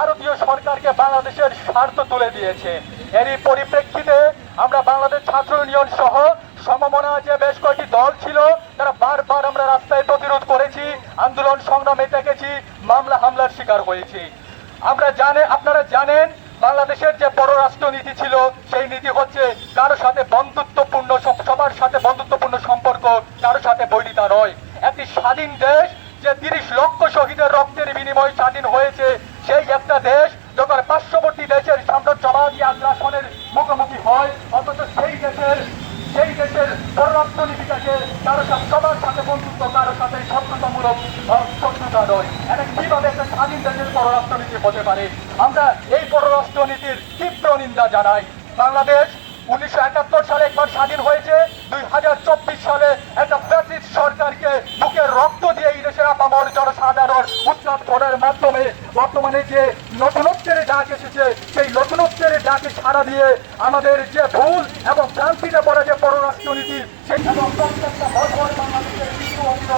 ভারতীয় সরকারকে বাংলাদেশের স্বার্থ তুলে দিয়েছে। এরই পরিপ্রেক্ষিতে আমরা বাংলাদেশ ছাত্র ইউনিয়ন সহ সমমনা যে বেশ কয়েকটি দল ছিল তারা বারবার আমরা রাস্তায় প্রতিরোধ করেছি, আন্দোলন সংগ্রামে দেখেছি, মামলা হামলার শিকার হয়েছি। আপনারা জানেন বাংলাদেশের যে পররাষ্ট্র নীতি ছিল সেই নীতি হচ্ছে কারো সাথে বন্ধুত্বপূর্ণ, সবার সাথে বন্ধুত্বপূর্ণ সম্পর্ক, কারো সাথে বৈরিতা নয়। একটি স্বাধীন দেশ যে 30 লক্ষ শহীদের রক্তের বিনিময়ে স্বাধীন হয়েছে, সেই একটা দেশ যখন পার্শ্ববর্তী দেশের সাম্রাজ্যবাদী আগ্রাসনের মুখোমুখি হয়, অথচ সেই দেশের পররাষ্ট্র নীতিটাকে কারো সাথে, সবার সাথে বন্ধুত্ব, কারো সাথে শত্রুতামূলক শত্রুতা নয়। এটা কিভাবে একটা স্বাধীন দেশের পররাষ্ট্র নীতি হতে পারে? আমরা এই পররাষ্ট্র নীতির তীব্র নিন্দা জানাই। বাংলাদেশ 1971 সালে একবার স্বাধীন হয়েছে, 2024 সালে একটা ফ্যাসিস্ট সরকারকে বুকের রক্ত দিয়ে এই দেশের আপামর জনসাধারণ উৎখাত করার মাধ্যমে বর্তমানে যে নতুনত্বের ডাক এসেছে, সেই নতুনত্বের ডাকে সাড়া দিয়ে আমাদের যে ভুল এবং ভ্রান্তিতে পড়ে যে পররাষ্ট্র নীতি, সেই এবং প্রত্যেকটা বছর বাংলাদেশের কিছু অংশ